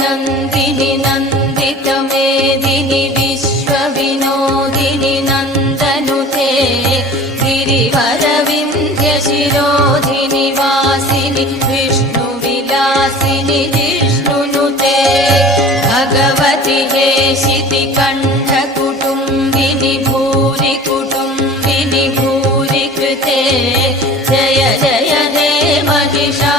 नन्दिनि नन्दितमेदिनि विश्वविनोदिनि नन्दनुते गिरिवरविन्ध्यशिरोधिनि वासिनि विष्णुविलासिनि जिष्णुनुते भगवति हेशितिकण्ठकुटुम्बिनि भूरि कुटुम्बिनि भूरि कृते जय जय हे महिषा